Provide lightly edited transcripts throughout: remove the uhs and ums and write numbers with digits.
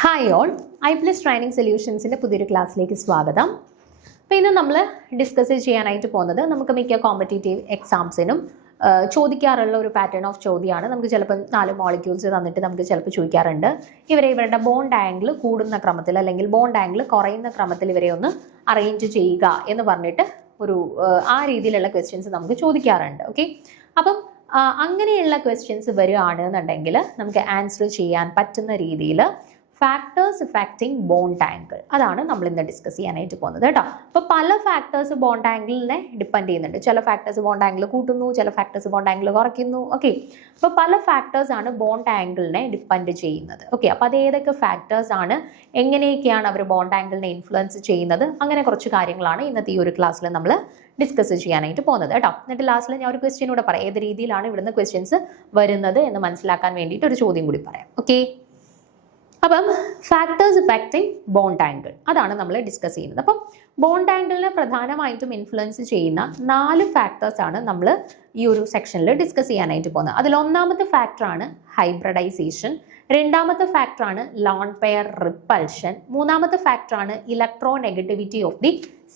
Hi all, EyePlus training സൊല്യൂഷൻസിൻ്റെ പുതിയൊരു ക്ലാസ്സിലേക്ക് സ്വാഗതം. അപ്പോൾ ഇന്ന് നമ്മൾ ഡിസ്കസ് ചെയ്യാനായിട്ട് പോകുന്നത് നമുക്ക് മിക്ക കോമ്പറ്റേറ്റീവ് എക്സാംസിനും ചോദിക്കാറുള്ള ഒരു പാറ്റേൺ ഓഫ് ചോദ്യമാണ്. നമുക്ക് ചിലപ്പോൾ 4 മോളിക്യൂൾസ് തന്നിട്ട് നമുക്ക് ചിലപ്പോൾ ചോദിക്കാറുണ്ട് ഇവരുടെ ബോണ്ട് ആംഗിൾ കൂടുന്ന ക്രമത്തിൽ അല്ലെങ്കിൽ ബോണ്ട് ആംഗിൾ കുറയുന്ന ക്രമത്തിൽ ഇവരെ ഒന്ന് അറേഞ്ച് ചെയ്യുക എന്ന് പറഞ്ഞിട്ട് ഒരു ആ രീതിയിലുള്ള ക്വസ്റ്റ്യൻസ് നമുക്ക് ചോദിക്കാറുണ്ട്. ഓക്കെ, അപ്പം അങ്ങനെയുള്ള ക്വസ്റ്റ്യൻസ് വരികയാണെന്നുണ്ടെങ്കിൽ നമുക്ക് ആൻസർ ചെയ്യാൻ പറ്റുന്ന രീതിയിൽ ഫാക്ടേഴ്സ് അഫക്റ്റിംഗ് ബോണ്ട് ആംഗിൾ അതാണ് നമ്മൾ ഇന്ന് ഡിസ്കസ് ചെയ്യാനായിട്ട് പോകുന്നത് കേട്ടോ. അപ്പോൾ പല ഫാക്ടേഴ്സ് ബോണ്ട് ആംഗിളിനെ ഡിപ്പെൻഡ് ചെയ്യുന്നുണ്ട്. ചില ഫാക്ടേഴ്സ് ബോണ്ട് ആംഗിൾ കൂട്ടുന്നു, ചില ഫാക്ടേഴ്സ് ബോണ്ട് ആംഗിൾ കുറയ്ക്കുന്നു. ഓക്കെ, അപ്പോൾ പല ഫാക്ടേഴ്സ് ആണ് ബോണ്ട് ആംഗിളിനെ ഡിപ്പെൻഡ് ചെയ്യുന്നത്. ഓക്കെ, അപ്പോൾ അത് ഏതൊക്കെ ഫാക്ടേഴ്സ് ആണ്, എങ്ങനെയൊക്കെയാണ് അവർ ബോണ്ട് ആംഗിളിനെ ഇൻഫ്ലുവൻസ് ചെയ്യുന്നത്, അങ്ങനെ കുറച്ച് കാര്യങ്ങളാണ് ഇന്നത്തെ ഈ ഒരു ക്ലാസ്സിൽ നമ്മൾ ഡിസ്കസ് ചെയ്യാനായിട്ട് പോകുന്നത് കേട്ടോ. എന്നിട്ട് ലാസ്റ്റിൽ ഞാൻ ഒരു ക്വസ്റ്റ്യൻ കൂടെ പറയാം, ഏത് രീതിയിലാണ് ഇവിടുന്ന് ക്വസ്റ്റ്യൻസ് വരുന്നത് എന്ന് മനസ്സിലാക്കാൻ വേണ്ടിയിട്ട് ഒരു ചോദ്യം കൂടി പറയാം. ഓക്കെ, അപ്പം ഫാക്ടേഴ്സ് അഫക്റ്റിംഗ് ബോണ്ട് ആംഗിൾ അതാണ് നമ്മൾ ഡിസ്കസ് ചെയ്യുന്നത്. അപ്പം ബോണ്ട് ആംഗിളിനെ പ്രധാനമായിട്ടും ഇൻഫ്ലുവൻസ് ചെയ്യുന്ന 4 ഫാക്ടേഴ്സ് ആണ് നമ്മൾ ഈ ഒരു സെക്ഷനിൽ ഡിസ്കസ് ചെയ്യാനായിട്ട് പോകുന്നത്. അതിൽ ഒന്നാമത്തെ ഫാക്ടറാണ് ഹൈബ്രിഡൈസേഷൻ, രണ്ടാമത്തെ ഫാക്ടറാണ് ലോൺ പെയർ റിപ്പൾഷൻ, മൂന്നാമത്തെ ഫാക്ടറാണ് electro negativity of the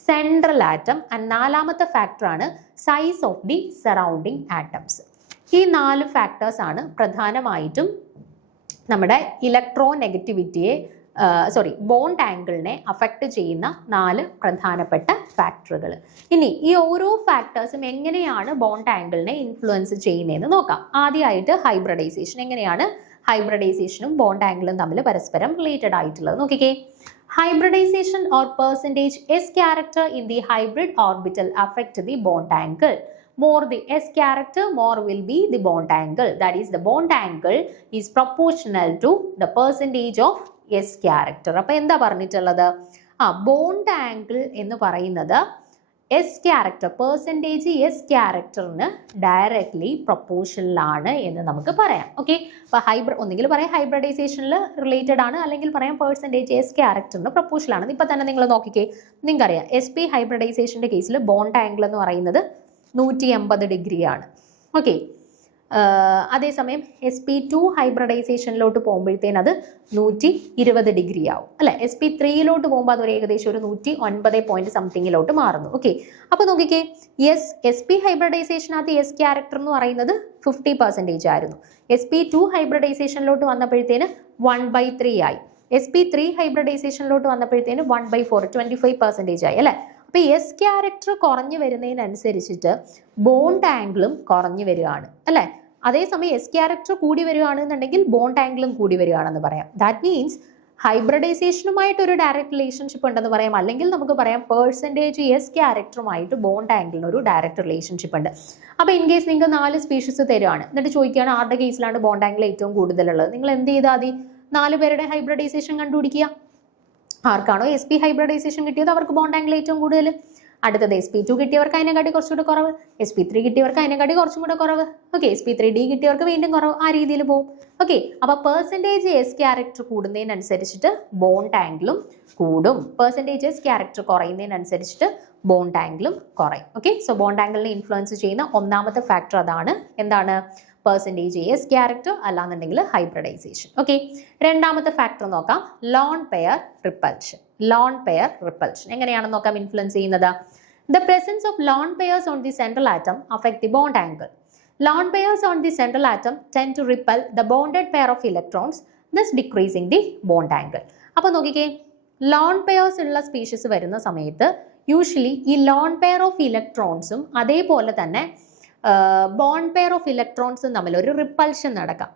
central atom and നാലാമത്തെ ഫാക്ടറാണ് size of the surrounding atoms. ഈ 4 ഫാക്ടേഴ്സ് ആണ് പ്രധാനമായിട്ടും നമ്മുടെ ഇലക്ട്രോ നെഗറ്റിവിറ്റിയെ ബോണ്ട് ആംഗിളിനെ അഫക്റ്റ് ചെയ്യുന്ന 4 പ്രധാനപ്പെട്ട ഫാക്ടറുകൾ. ഇനി ഈ ഓരോ ഫാക്ടേഴ്സും എങ്ങനെയാണ് ബോണ്ട് ആംഗിളിനെ ഇൻഫ്ലുവൻസ് ചെയ്യുന്നതെന്ന് നോക്കാം. ആദ്യമായിട്ട് ഹൈബ്രിഡൈസേഷൻ. എങ്ങനെയാണ് ഹൈബ്രിഡൈസേഷനും ബോണ്ട് ആംഗിളും തമ്മിൽ പരസ്പരം റിലേറ്റഡ് ആയിട്ടുള്ളത് നോക്കിക്കേ. Hybridization or percentage S character in the hybrid orbital affect the bond angle. More the S character, more will be the bond angle. That is, the bond angle is proportional to the percentage of S character. അപ്പോൾ എന്താ പറഞ്ഞിട്ടുള്ളത്? Bond angle എന്ന് പറയുന്നത് S character, percentage S ക്യാരക്ടറിന് directly പ്രൊപ്പോർഷനിലാണ് എന്ന് നമുക്ക് പറയാം. ഓക്കെ, അപ്പോൾ ഒന്നുകിൽ പറയാം ഹൈബ്രിഡൈസേഷനിൽ റിലേറ്റഡ് ആണ്, അല്ലെങ്കിൽ പറയാം പെർസെൻറ്റേജ് എസ് ക്യാരക്ടറിന് പ്രൊപ്പോർഷനാണ്. ഇപ്പം തന്നെ നിങ്ങൾ നോക്കിക്കേ, നിങ്ങൾക്കറിയാം SP ഹൈബ്രിഡൈസേഷൻ്റെ കേസിൽ ബോണ്ട് ആംഗിൾ എന്ന് പറയുന്നത് 180 ഡിഗ്രിയാണ്. ഓക്കെ, അതേസമയം SP2 ഹൈബ്രിഡൈസേഷനിലോട്ട് പോകുമ്പോഴത്തേന് അത് 120 ഡിഗ്രി ആവും അല്ലെ. SP3 പോകുമ്പോൾ അതൊരു ഏകദേശം ഒരു 109 പോയിന്റ് സംതിങ്ങിലോട്ട് മാറുന്നു. ഓക്കെ, അപ്പോൾ നോക്കിക്കേ, SP ഹൈബ്രിഡൈസേഷനകത്ത് എസ് ക്യാരക്ടർ എന്ന് പറയുന്നത് 50% ആയിരുന്നു. SP2 ഹൈബ്രിഡൈസേഷനിലോട്ട് വന്നപ്പോഴത്തേന് 1/3 ആയി. SP3 ഹൈബ്രിഡൈസേഷനിലോട്ട് വന്നപ്പോഴത്തേന് 1/4, 25% ആയി അല്ലെ. അപ്പോൾ എസ് ക്യാരക്ടർ കുറഞ്ഞു വരുന്നതിനനുസരിച്ചിട്ട് ബോണ്ട് ആംഗിളും കുറഞ്ഞു വരികയാണ് അല്ലേ. അതേസമയം എസ് ക്യാരക്ടർ കൂടി വരികയാണെന്നുണ്ടെങ്കിൽ ബോണ്ട് ആംഗിളും കൂടി വരികയാണെന്ന് പറയാം. ദാറ്റ് മീൻസ് ഹൈബ്രിഡൈസേഷനുമായിട്ടൊരു ഡയറക്റ്റ് റിലേഷൻഷിപ്പ് ഉണ്ടെന്ന് പറയാം, അല്ലെങ്കിൽ നമുക്ക് പറയാം പെർസെൻറ്റേജ് എസ് ക്യാരക്ടറുമായിട്ട് ബോണ്ട് ആംഗിളിന് ഒരു ഡയറക്റ്റ് റിലേഷൻഷിപ്പ് ഉണ്ട്. അപ്പോൾ ഇൻ കേസ് നിങ്ങൾക്ക് 4 സ്പീഷീസ് തരുവാണ്, എന്നിട്ട് ചോദിക്കുകയാണ് ആരുടെ കേസിലാണ് ബോണ്ട് ആംഗിൾ ഏറ്റവും കൂടുതലുള്ളത്, നിങ്ങൾ എന്ത് ചെയ്താൽ മതി? 4 പേരുടെ ഹൈബ്രിഡൈസേഷൻ കണ്ടുപിടിക്കുക. ആർക്കാണോ SP ഹൈബ്രിഡൈസേഷൻ കിട്ടിയത് അവർക്ക് ബോണ്ട് ആംഗിൾ ഏറ്റവും കൂടുതൽ. അടുത്തത് SP2 കിട്ടിയവർക്ക് അതിനെക്കാട്ടി കുറച്ചുകൂടെ കുറവ്, SP3 കിട്ടിയവർക്ക് അതിനെക്കാട്ടി കുറച്ചും കൂടെ കുറവ്. ഓക്കെ, SP3D കിട്ടിയവർക്ക് വീണ്ടും കുറവ്, ആ രീതിയിൽ പോകും. ഓക്കെ, അപ്പോൾ പെർസെൻറ്റേജ് എസ് ക്യാരക്ടർ കൂടുന്നതിനനുസരിച്ചിട്ട് ബോണ്ട് ആംഗിളും കൂടും, പെർസെൻറ്റേജ് എസ് ക്യാരക്ടർ കുറയുന്നതിനനുസരിച്ചിട്ട് ബോണ്ട് ആംഗിളും കുറയും. ഓക്കെ, സോ ബോണ്ട് ആംഗിളിനെ ഇൻഫ്ലുവൻസ് ചെയ്യുന്ന ഒന്നാമത്തെ ഫാക്ടർ അതാണ്. എന്താണ്? പെർസെൻറ്റേജ് എസ് ക്യാരക്ടർ, അല്ലാന്നുണ്ടെങ്കിൽ ഹൈബ്രിഡൈസേഷൻ. ഓക്കെ, രണ്ടാമത്തെ ഫാക്ടർ നോക്കാം, lone pair repulsion. Lone pair repulsion എങ്ങനെയാണെന്ന് നോക്കാം ഇൻഫ്ലുവൻസ് ചെയ്യുന്നത്. The presence of lone pairs on the central atom affect the bond angle. Lone pairs on the central atom tend to repel the bonded pair of electrons, thus decreasing the bond angle. അപ്പോൾ നോക്കിക്കേ, lone pairs ഉള്ള species വരുന്ന സമയത്ത് usually ഈ lone pair of ഇലക്ട്രോൺസും അതേപോലെ തന്നെ bond pair of ഇലക്ട്രോൺസും തമ്മിൽ ഒരു റിപ്പൾഷൻ നടക്കാം.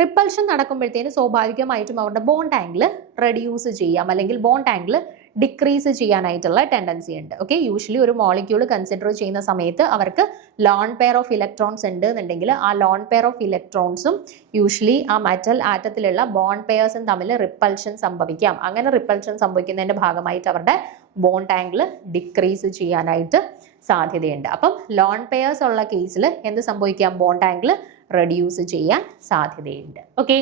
റിപ്പൾഷൻ നടക്കുമ്പോഴത്തേന് സ്വാഭാവികമായിട്ടും അവരുടെ ബോണ്ട് ആംഗിൾ റെഡ്യൂസ് ചെയ്യാം, അല്ലെങ്കിൽ ബോണ്ട് ആംഗിൾ ഡിക്രീസ് ചെയ്യാനായിട്ടുള്ള ടെൻഡൻസി ഉണ്ട്. ഓക്കെ, യൂഷ്വലി ഒരു മോളിക്യൂൾ കൺസിഡർ ചെയ്യുന്ന സമയത്ത് അവർക്ക് ലോൺ പെയർ ഓഫ് ഇലക്ട്രോൺസ് ഉണ്ട് എന്നുണ്ടെങ്കിൽ ആ ലോൺ പെയർ ഓഫ് ഇലക്ട്രോൺസും യൂഷ്വലി ആ മെറ്റൽ ആറ്റത്തിലുള്ള ബോണ്ട് പെയേഴ്സും തമ്മിൽ റിപ്പൾഷൻ സംഭവിക്കാം. അങ്ങനെ റിപ്പൾഷൻ സംഭവിക്കുന്നതിൻ്റെ ഭാഗമായിട്ട് അവരുടെ ബോണ്ട് ആംഗിൾ ഡിക്രീസ് ചെയ്യാനായിട്ട് സാധ്യതയുണ്ട്. അപ്പം ലോൺ പെയേഴ്സ് ഉള്ള കേസിൽ എന്ത് സംഭവിക്കാം? ബോണ്ട് ആംഗിൾ റെഡ്യൂസ് ചെയ്യാൻ സാധ്യതയുണ്ട്. ഓക്കെ,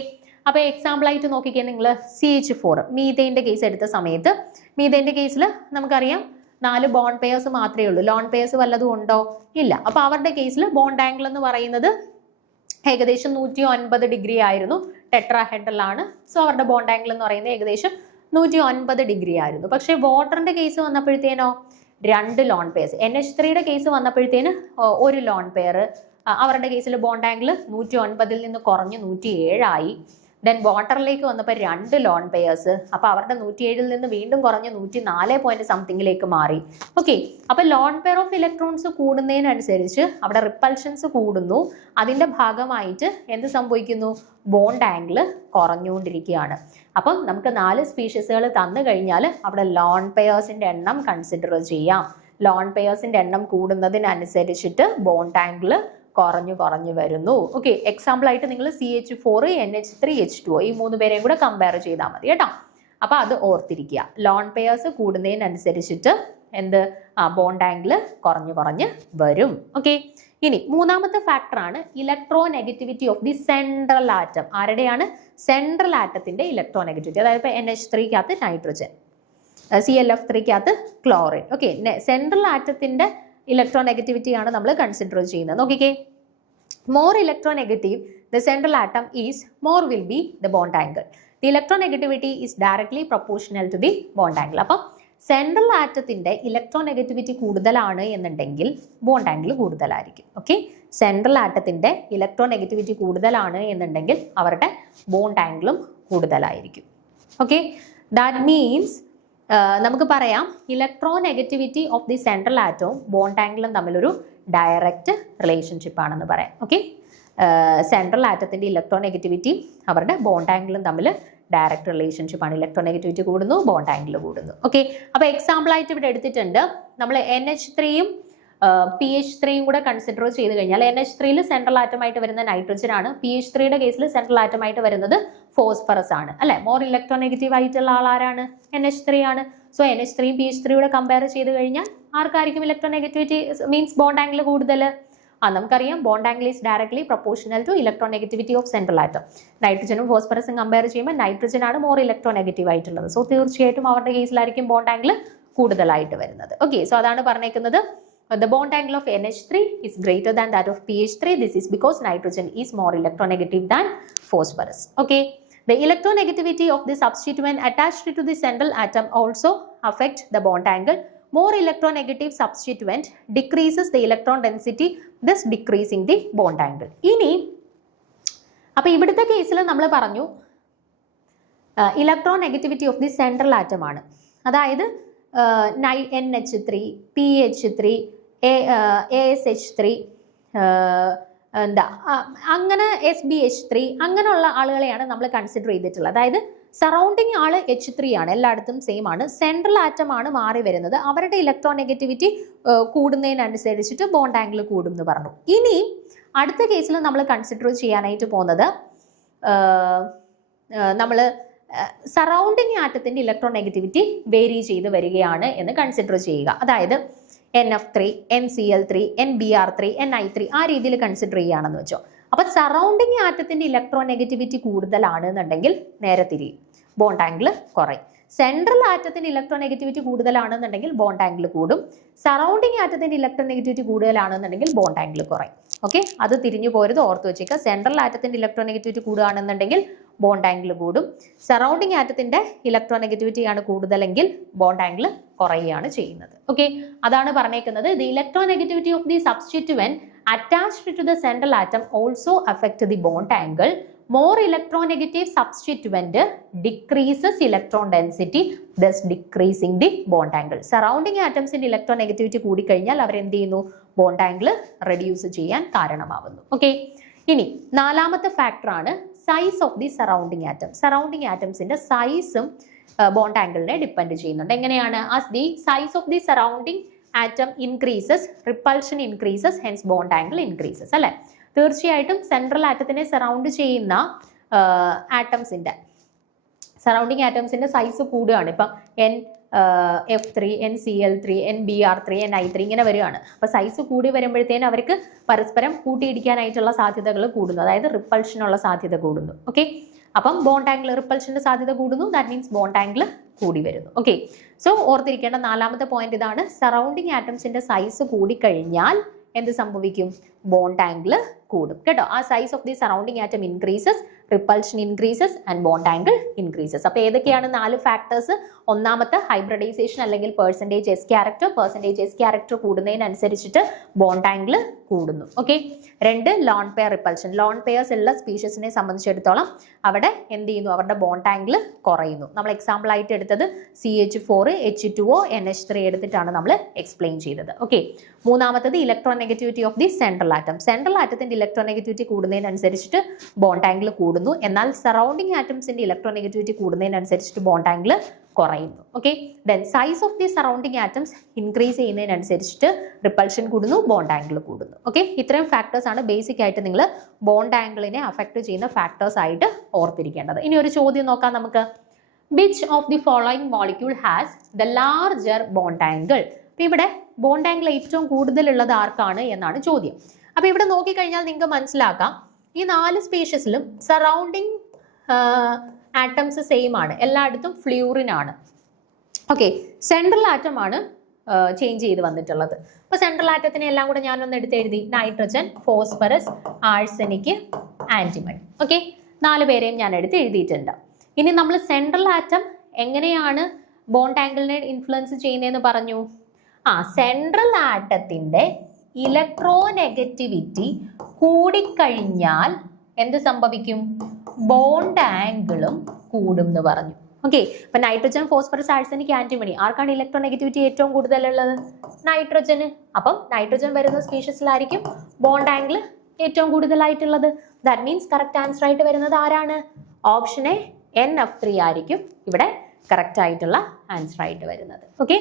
അപ്പോൾ എക്സാമ്പിളായിട്ട് നോക്കിക്കാൻ നിങ്ങൾ CH4 മീഥേൻ്റെ കേസ് എടുത്ത സമയത്ത്, മീഥേൻ്റെ കേസിൽ നമുക്കറിയാം 4 ബോണ്ട് പെയേഴ്സ് മാത്രമേ ഉള്ളൂ. ലോൺ പെയേഴ്സ് വല്ലതും ഉണ്ടോ? ഇല്ല. അപ്പോൾ അവരുടെ കേസിൽ ബോണ്ട് ആംഗിൾ എന്ന് പറയുന്നത് ഏകദേശം 109 ഡിഗ്രി ആയിരുന്നു. ടെട്രാഹെഡ്രലാണ്. സോ അവരുടെ ബോണ്ട് ആംഗിൾ എന്ന് പറയുന്നത് ഏകദേശം 109 ഡിഗ്രി ആയിരുന്നു. പക്ഷേ വാട്ടറിന്റെ കേസ് വന്നപ്പോഴത്തേനോ 2 ലോൺ പെയർസ്. NH3യുടെ കേസ് വന്നപ്പോഴത്തേന് 1 ലോൺ പെയർ. അവരുടെ കേസിൽ ബോണ്ട് ആംഗിൾ 109 നിന്ന് കുറഞ്ഞ് 107 ആയി. ദെൻ വാട്ടറിലേക്ക് വന്നപ്പോൾ 2 ലോൺ പെയേഴ്സ്. അപ്പോൾ അവരുടെ 107 നിന്ന് വീണ്ടും കുറഞ്ഞ് 104 പോയിന്റ് സംതിങ്ങിലേക്ക് മാറി. ഓക്കെ, അപ്പോൾ ലോൺ പെയർ ഓഫ് ഇലക്ട്രോൺസ് കൂടുന്നതിനനുസരിച്ച് അവിടെ റിപ്പൽഷൻസ് കൂടുന്നു. അതിന്റെ ഭാഗമായിട്ട് എന്ത് സംഭവിക്കുന്നു? ബോണ്ട് ആംഗിൾ കുറഞ്ഞുകൊണ്ടിരിക്കുകയാണ്. അപ്പം നമുക്ക് 4 സ്പീഷീസുകൾ തന്നു കഴിഞ്ഞാൽ അവിടെ ലോൺ പെയേഴ്സിന്റെ എണ്ണം കൺസിഡർ ചെയ്യാം. ലോൺ പെയേഴ്സിന്റെ എണ്ണം കൂടുന്നതിനനുസരിച്ചിട്ട് ബോണ്ട് ആംഗിൾ കുറഞ്ഞു വരുന്നു. ഓക്കെ, എക്സാമ്പിൾ ആയിട്ട് നിങ്ങൾ CH4, NH3, H2O ഈ 3 പേരെയും കൂടെ കമ്പയർ ചെയ്താൽ മതി കേട്ടോ. അപ്പൊ അത് ഓർത്തിരിക്കുക. ലോൺ പെയേഴ്സ് കൂടുന്നതിനനുസരിച്ചിട്ട് ബോണ്ട് ആംഗിൾ കുറഞ്ഞു വരും. ഓക്കെ, ഇനി മൂന്നാമത്തെ ഫാക്ടറാണ് electro negativity of the central atom. ആരുടെയാണ്? സെൻട്രൽ ആറ്റത്തിന്റെ ഇലക്ട്രോ നെഗറ്റിവിറ്റി. അതായത് ഇപ്പൊ NH3 nitrogen, ClF3 chlorine. Okay, central ആറ്റത്തിന്റെ ഇലക്ട്രോ നെഗറ്റിവിറ്റി ആണ് നമ്മൾ കൺസിഡർ ചെയ്യുന്നത്. നോക്കിക്കേ, more electro negative the central atom is more will be the bond angle. The electro negativity is directly proportional to the bond angle. അപ്പം central ആറ്റത്തിന്റെ electro negativity കൂടുതലാണ് എന്നുണ്ടെങ്കിൽ bond angle കൂടുതലായിരിക്കും. Okay, central ആറ്റത്തിന്റെ electro negativity കൂടുതലാണ് എന്നുണ്ടെങ്കിൽ അവരുടെ bond ആംഗിളും കൂടുതലായിരിക്കും. ഓക്കെ, ദാറ്റ് മീൻസ് നമുക്ക് പറയാം electro negativity of the central ആറ്റവും ബോണ്ട് ആംഗിളും തമ്മിലൊരു ഡയറക്റ്റ് റിലേഷൻഷിപ്പ് ആണെന്ന് പറയാം. ഓക്കെ, സെൻട്രൽ ആറ്റത്തിന്റെ ഇലക്ട്രോ നെഗറ്റിവിറ്റി അവരുടെ ബോണ്ട് ആംഗിളും തമ്മിൽ ഡയറക്റ്റ് റിലേഷൻഷിപ്പ് ആണ്. ഇലക്ട്രോ നെഗറ്റിവിറ്റി കൂടുന്നു, ബോണ്ട് ആംഗിൾ കൂടുന്നു. ഓക്കെ, അപ്പോൾ എക്സാമ്പിൾ ആയിട്ട് ഇവിടെ എടുത്തിട്ടുണ്ട്. നമ്മൾ NH3യും PH3യും കൂടെ കൺസിഡർ ചെയ്ത് കഴിഞ്ഞാൽ NH3യിൽ സെൻട്രൽ ആറ്റമായിട്ട് വരുന്ന നൈട്രജൻ ആണ്. PH3യുടെ കേസിൽ സെൻട്രൽ ആറ്റമായിട്ട് വരുന്നത് ഫോസ്ഫറസ് ആണ്. അല്ലെ, മോർ ഇലക്ട്രോ നെഗറ്റീവ് ആയിട്ടുള്ള ആളാരാണ്? NH3 ആണ്. സോ NH3യും PH3യുടെ കമ്പയർ ചെയ്ത് കഴിഞ്ഞാൽ ആർക്കായിരിക്കും electro negativity means bond angle കൂടുതൽ? നമുക്കറിയാം bond angle is directly proportional to electro negativity of central atom. നൈട്രജനും ഫോസ്ഫറസും കമ്പയർ ചെയ്യുമ്പോൾ നൈട്രജൻ ആണ് മോർ ഇലക്ട്രോ നെഗറ്റീവ് ആയിട്ടുള്ളത്. സോ തീർച്ചയായിട്ടും അവരുടെ കേസിലായിരിക്കും ബോണ്ട് ആംഗിൾ കൂടുതലായിട്ട് വരുന്നത്. ഓക്കെ, സോ അതാണ് പറഞ്ഞേക്കുന്നത്. The bond angle of NH3 is greater than that of PH3. This is because nitrogen is more electronegative than phosphorus. Okay. The electronegativity of the substituent attached to the central atom also affect the bond angle. More electronegative substituent decreases the electron density, thus decreasing the bond angle. ഇനി അപ്പോൾ ഇവിടുത്തെ കേസിൽ നമ്മൾ പറഞ്ഞു electronegativity of the central atom ആണ്. അതായത് NH3, PH3, ASH3, അങ്ങനെ SbH3 അങ്ങനെയുള്ള ആളുകളെയാണ് നമ്മൾ കൺസിഡർ ചെയ്തിട്ടുള്ളത്. അതായത് സറൗണ്ടിങ് ആള് H3 ആണ്, എല്ലായിടത്തും സെയിം ആണ്. സെൻട്രൽ ആറ്റം ആണ് മാറി വരുന്നത്. അവരുടെ ഇലക്ട്രോ നെഗറ്റിവിറ്റി കൂടുന്നതിനനുസരിച്ചിട്ട് ബോണ്ട് ആംഗിൾ കൂടും എന്ന് പറഞ്ഞു. ഇനി അടുത്ത കേസിൽ നമ്മൾ കൺസിഡർ ചെയ്യാനായിട്ട് പോകുന്നത് നമ്മൾ സറൗണ്ടിങ് ആറ്റത്തിന്റെ ഇലക്ട്രോ നെഗറ്റിവിറ്റി വേരി ചെയ്ത് വരികയാണ് എന്ന് കൺസിഡർ ചെയ്യുക. അതായത് NF3, NCl3, NBr3, Ni3 ആ രീതിയിൽ കൺസിഡർ ചെയ്യുകയാണെന്ന് വെച്ചോ. അപ്പൊ സറൗണ്ടിങ് ആറ്റത്തിന്റെ ഇലക്ട്രോ നെഗറ്റിവിറ്റി കൂടുതലാണ് എന്നുണ്ടെങ്കിൽ നേരെ തിരിയും, ബോണ്ട് ആംഗിൾ കുറയും. സെൻട്രൽ ആറ്റത്തിന്റെ ഇലക്ട്രോ നെഗറ്റിവിറ്റി കൂടുതലാണെന്നുണ്ടെങ്കിൽ ബോണ്ട് ആംഗിൾ കൂടും. സറൗണ്ടിങ് ആറ്റത്തിന്റെ ഇലക്ട്രോ നെഗറ്റിവിറ്റി കൂടുതലാണെന്നുണ്ടെങ്കിൽ ബോണ്ട് ആംഗിൾ കുറയും. ഓക്കെ, അത് തിരിഞ്ഞു പോരുത്, ഓർത്ത് വെച്ചേക്കുക. സെൻട്രൽ ആറ്റത്തിന്റെ ഇലക്ട്രോ നെഗറ്റിവിറ്റി കൂടുകയാണെന്നുണ്ടെങ്കിൽ ബോണ്ട് ആംഗിൾ കൂടും. സറൗണ്ടിങ് ആറ്റത്തിന്റെ ഇലക്ട്രോ നെഗറ്റിവിറ്റി ആണ് കൂടുതലെങ്കിൽ ബോണ്ട് ആംഗിൾ കുറയുകയാണ് ചെയ്യുന്നത്. ഓക്കെ, അതാണ് പറഞ്ഞേക്കുന്നത്. The electro negativity of the substituent attached to the central atom also affect the bond angle. More electronegative substituent decreases electron density, thus decreasing the bond angle. Surrounding atoms in electronegativity കൂടി കഴിഞ്ഞാൽ അവർ എന്ത് ചെയ്യുന്നു? Bond angle reduce ചെയ്യാൻ കാരണമാവുന്നു. Okay, ഇനി നാലാമത്തെ factor ആണ് size of the surrounding atom. Surrounding ആറ്റംസിന്റെ സൈസും ബോണ്ട് ആംഗിളിനെ ഡിപ്പെൻഡ് ചെയ്യുന്നുണ്ട്. എങ്ങനെയാണ്? As the size of the surrounding atom increases, repulsion increases, hence bond angle increases. അല്ലെ, തീർച്ചയായിട്ടും സെൻട്രൽ ആറ്റത്തിനെ സറൗണ്ട് ചെയ്യുന്ന ആറ്റംസിന്റെ സറൗണ്ടിങ് ആറ്റംസിന്റെ സൈസ് കൂടുകയാണ്. ഇപ്പം NF3, NCl3, NBr3, Ni3 ഇങ്ങനെ വരികയാണ്. അപ്പൊ സൈസ് കൂടി വരുമ്പോഴത്തേനും അവർക്ക് പരസ്പരം കൂട്ടിയിടിക്കാനായിട്ടുള്ള സാധ്യതകൾ കൂടുന്നു, അതായത് റിപ്പൾഷനുള്ള സാധ്യത കൂടുന്നു. ഓക്കെ, അപ്പം ബോണ്ട് ആംഗിൾ റിപ്പൾഷന്റെ സാധ്യത കൂടുന്നു. ദാറ്റ് മീൻസ് ബോണ്ട് ആംഗിൾ കൂടി വരുന്നു. ഓക്കെ, സോ ഓർത്തിരിക്കേണ്ട നാലാമത്തെ പോയിന്റ് ഇതാണ്. സറൗണ്ടിങ് ആറ്റംസിന്റെ സൈസ് കൂടിക്കഴിഞ്ഞാൽ എന്ത് സംഭവിക്കും? ബോണ്ട് ആംഗിൾ കൂടും കേട്ടോ. ആ size of the surrounding atom increases, repulsion increases and bond angle increases. അപ്പോൾ ഏതൊക്കെയാണ് 4 ഫാക്ടേഴ്സ്? ഒന്നാമത്തെ ഹൈബ്രിഡൈസേഷൻ അല്ലെങ്കിൽ പെർസെൻറ്റേജ് എസ് ക്യാരക്ടർ കൂടുന്നതിനനുസരിച്ചിട്ട് ബോണ്ട് ആംഗിൾ കൂടുന്നു. Okay. 2 lone pair repulsion. Lone pairs ഉള്ള സ്പീഷീസിനെ സംബന്ധിച്ചിടത്തോളം അവിടെ എന്ത് ചെയ്യുന്നു? അവരുടെ ബോണ്ട് ആംഗിൾ കുറയുന്നു. നമ്മൾ എക്സാമ്പിൾ ആയിട്ട് എടുത്തത് CH4 H2O NH3 എടുത്തിട്ടാണ് നമ്മൾ എക്സ്പ്ലെയിൻ ചെയ്തത്. ഓക്കെ. മൂന്നാമത്തത് electronegativity of the central atom. Central ആറ്റത്തിന്റെ ഇലക്ട്രോനെഗറ്റിവിറ്റി കൂടുന്നതിനനുസരിച്ചിട്ട് ബോണ്ട് ആംഗിൾ കൂടുന്നു. എന്നാൽ സറൗണ്ടിങ് ആറ്റംസിന്റെ ഇലക്ട്രോനെഗറ്റിവിറ്റി കൂടുന്നതിനനുസരിച്ചിട്ട് ബോണ്ട് ആംഗിൾ കുറയുന്നു. Okay. Then size of the surrounding atoms increase ചെയ്യുന്നതിനനുസരിച്ചിട്ട് റിപ്പൾഷൻ കൂടുന്നു, ബോണ്ട് ആംഗിൾ കൂടുന്നു. ഓക്കെ. ഇത്രയും ഫാക്ടേഴ്സ് ആണ് ബേസിക് ആയിട്ട് നിങ്ങൾ ബോണ്ട് ആംഗിളിനെ അഫക്ട് ചെയ്യുന്ന ഫാക്ടേഴ്സ് ആയിട്ട് ഓർത്തിരിക്കേണ്ടത്. ഇനി ഒരു ചോദ്യം നോക്കാം നമുക്ക്. Which of the following molecule has the larger bond angle? അപ്പൊ ഇവിടെ ബോണ്ട് ആംഗിൾ ഏറ്റവും കൂടുതലുള്ളത് ആർക്കാണ് എന്നാണ് ചോദ്യം. അപ്പൊ ഇവിടെ നോക്കിക്കഴിഞ്ഞാൽ നിങ്ങൾക്ക് മനസ്സിലാക്കാം ഈ 4 സ്പീഷീസിലും സറൗണ്ടിങ് ആറ്റംസ് സെയിം ആണ്, എല്ലായിടത്തും ഫ്ലൂറിൻ ആണ്. ഓക്കെ. സെൻട്രൽ ആറ്റം ആണ് ചേഞ്ച് ചെയ്ത് വന്നിട്ടുള്ളത്. അപ്പൊ സെൻട്രൽ ആറ്റത്തിനെ എല്ലാം കൂടെ ഞാനൊന്ന് എടുത്ത് എഴുതി. Nitrogen, phosphorus, arsenic, antimony. Okay. 4 പേരെയും ഞാൻ എടുത്ത് എഴുതിയിട്ടുണ്ട്. ഇനി നമ്മൾ സെൻട്രൽ ആറ്റം എങ്ങനെയാണ് ബോണ്ട് ആംഗിളിനെ ഇൻഫ്ലുവൻസ് ചെയ്യുന്നതെന്ന് പറഞ്ഞു. സെൻട്രൽ ആറ്റത്തിന്റെ ഇലക്ട്രോനെഗറ്റിവിറ്റി കൂടിക്കഴിഞ്ഞാൽ എന്ത് സംഭവിക്കും? ബോണ്ട് ആംഗിളും കൂടും എന്ന് പറഞ്ഞു. ഓക്കെ. അപ്പൊ നൈട്രജൻ, ഫോസ്ഫറസ്, ആഴ്സനിക്, ആന്റിമണി ആർക്കാണ് ഇലക്ട്രോനെഗറ്റിവിറ്റി ഏറ്റവും കൂടുതലുള്ളത്? നൈട്രജന്. അപ്പം നൈട്രജൻ വരുന്ന സ്പീഷീസിലായിരിക്കും ബോണ്ട് ആംഗിൾ ഏറ്റവും കൂടുതലായിട്ടുള്ളത്. ദാറ്റ് മീൻസ് കറക്റ്റ് ആൻസർ ആയിട്ട് വരുന്നത് ആരാണ്? ഓപ്ഷൻ എ NF3 ആയിരിക്കും ഇവിടെ കറക്റ്റ് ആയിട്ടുള്ള ആൻസർ ആയിട്ട് വരുന്നത്. ഓക്കെ.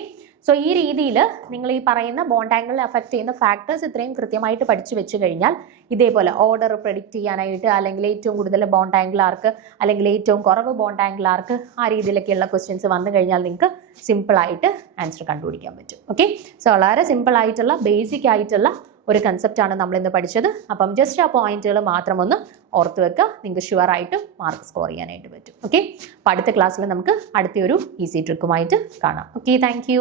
സോ ഈ രീതിയിൽ നിങ്ങൾ ഈ പറയുന്ന ബോണ്ട് ആംഗിളിനെ അഫക്റ്റ് ചെയ്യുന്ന ഫാക്ടേഴ്സ് ഇത്രയും കൃത്യമായിട്ട് പഠിച്ചു വെച്ച് കഴിഞ്ഞാൽ ഇതേപോലെ ഓർഡർ പ്രെഡിക്റ്റ് ചെയ്യാനായിട്ട്, അല്ലെങ്കിൽ ഏറ്റവും കൂടുതൽ ബോണ്ട് ആംഗിൾ ആർക്ക്, അല്ലെങ്കിൽ ഏറ്റവും കുറവ് ബോണ്ട് ആംഗിൾ ആർക്ക്, ആ രീതിയിലൊക്കെയുള്ള ക്വസ്റ്റ്യൻസ് വന്നു കഴിഞ്ഞാൽ നിങ്ങൾക്ക് സിമ്പിളായിട്ട് ആൻസർ കണ്ടുപിടിക്കാൻ പറ്റും. ഓക്കെ. സോ വളരെ സിമ്പിൾ ആയിട്ടുള്ള ബേസിക് ആയിട്ടുള്ള ഒരു കൺസെപ്റ്റാണ് നമ്മൾ ഇന്ന് പഠിച്ചത്. അപ്പം ജസ്റ്റ് ആ പോയിന്റുകൾ മാത്രം ഒന്ന് ഓർത്ത് വെക്കുക. നിങ്ങൾക്ക് ഷുവർ ആയിട്ടും മാർക്ക് സ്കോർ ചെയ്യാനായിട്ട് പറ്റും. ഓക്കെ. അപ്പോൾ അടുത്ത ക്ലാസ്സിൽ നമുക്ക് അടുത്തൊരു ഈസി ട്രിക്കുമായിട്ട് കാണാം. ഓക്കെ. Thank you.